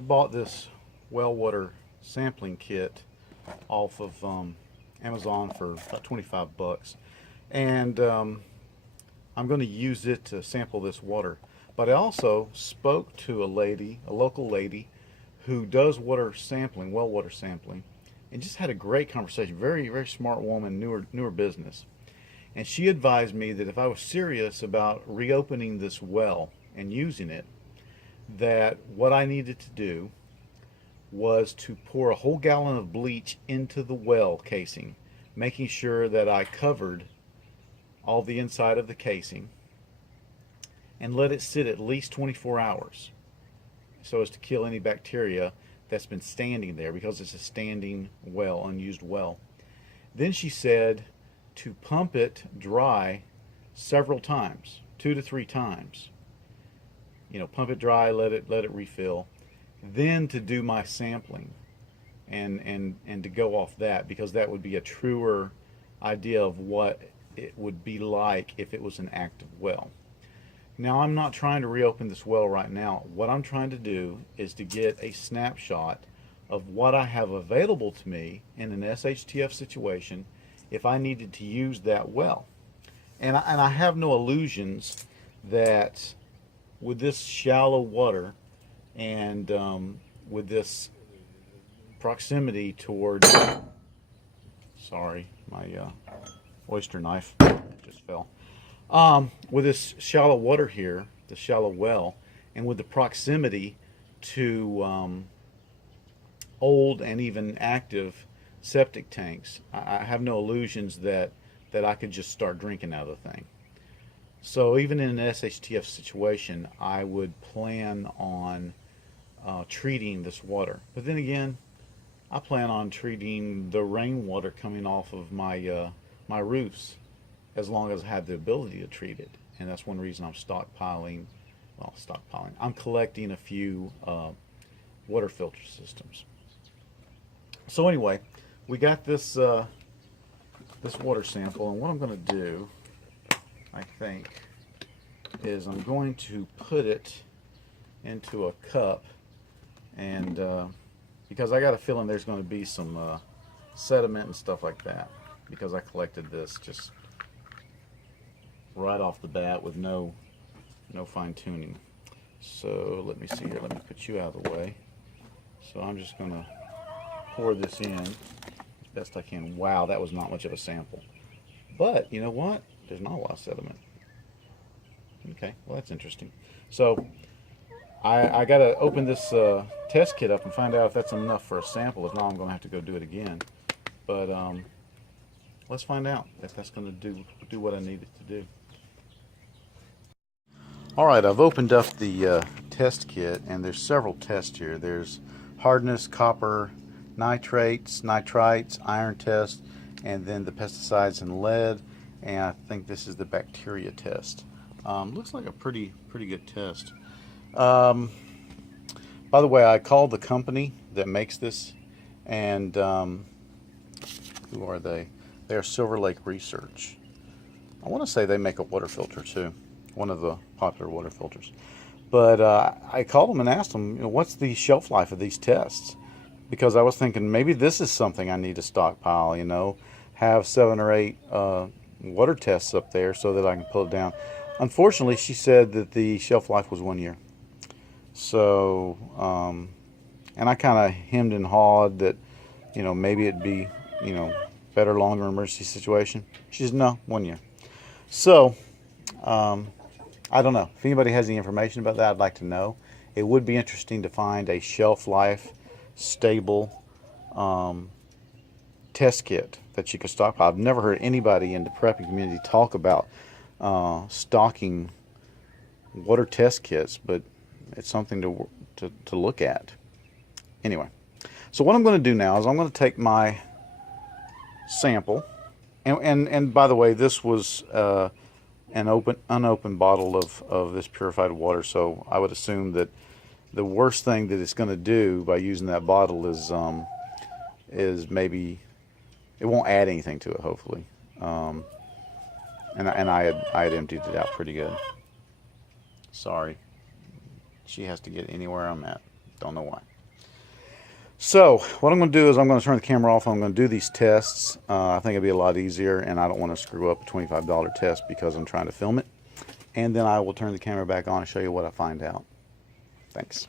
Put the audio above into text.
I bought this well water sampling kit off of Amazon for about 25 bucks. And I'm going to use it to sample this water. But I also spoke to a lady, a local lady, who does water sampling, well water sampling, and just had a great conversation. Very, very smart woman, newer business. And she advised me that if I was serious about reopening this well and using it, that what I needed to do was to pour a whole gallon of bleach into the well casing, making sure that I covered all the inside of the casing and let it sit at least 24 hours so as to kill any bacteria that's been standing there, because it's a standing well, unused well. Then she said to pump it dry several times, 2 to 3 times. Pump it dry, let it refill. Then to do my sampling and to go off that, because that would be a truer idea of what it would be like if it was an active well. Now, I'm not trying to reopen this well right now. What I'm trying to do is to get a snapshot of what I have available to me in an SHTF situation if I needed to use that well. And I have no illusions that with this shallow water and with this proximity toward, sorry, my oyster knife just fell. With this shallow water here, the shallow well, and with the proximity to old and even active septic tanks, I have no illusions that I could just start drinking out of the thing. So even in an SHTF situation, I would plan on treating this water. But then again, I plan on treating the rainwater coming off of my roofs, as long as I have the ability to treat it. And that's one reason I'm stockpiling. I'm collecting a few water filter systems. So anyway, we got this this water sample, and what I'm going to do, I think, is I'm going to put it into a cup, and because I got a feeling there's going to be some sediment and stuff like that, because I collected this just right off the bat with no fine tuning. So let me see here. Let me put you out of the way. So I'm just going to pour this in as best I can. Wow, that was not much of a sample. But you know what? There's not a lot of sediment. Okay, well, that's interesting. So I got to open this test kit up and find out if that's enough for a sample. If not, I'm going to have to go do it again. But let's find out if that's going to do what I need it to do. All right, I've opened up the test kit, and there's several tests here. There's hardness, copper, nitrates, nitrites, iron test, and then the pesticides and lead. And I think this is the bacteria test. Looks like a pretty good test. By the way, I called the company that makes this, and who are they? They are Silver Lake Research. I want to say they make a water filter too, one of the popular water filters. But I called them and asked them, what's the shelf life of these tests? Because I was thinking maybe this is something I need to stockpile, have 7 or 8 water tests up there so that I can pull it down. Unfortunately, she said that the shelf life was 1 year. So, and I kind of hemmed and hawed that, maybe it'd be, better, longer emergency situation. She said, no, 1 year. So, I don't know. If anybody has any information about that, I'd like to know. It would be interesting to find a shelf life, stable test kit that you could stockpile. I've never heard anybody in the prepping community talk about stocking water test kits, but it's something to look at. Anyway, so what I'm going to do now is I'm going to take my sample, and by the way, this was an unopened bottle of this purified water, so I would assume that the worst thing that it's going to do by using that bottle is maybe it won't add anything to it, hopefully. And I had emptied it out pretty good. Sorry, she has to get anywhere I'm at. Don't know why. So what I'm going to do is I'm going to turn the camera off. I'm going to do these tests. I think it'll be a lot easier, and I don't want to screw up a $25 test because I'm trying to film it. And then I will turn the camera back on and show you what I find out. Thanks.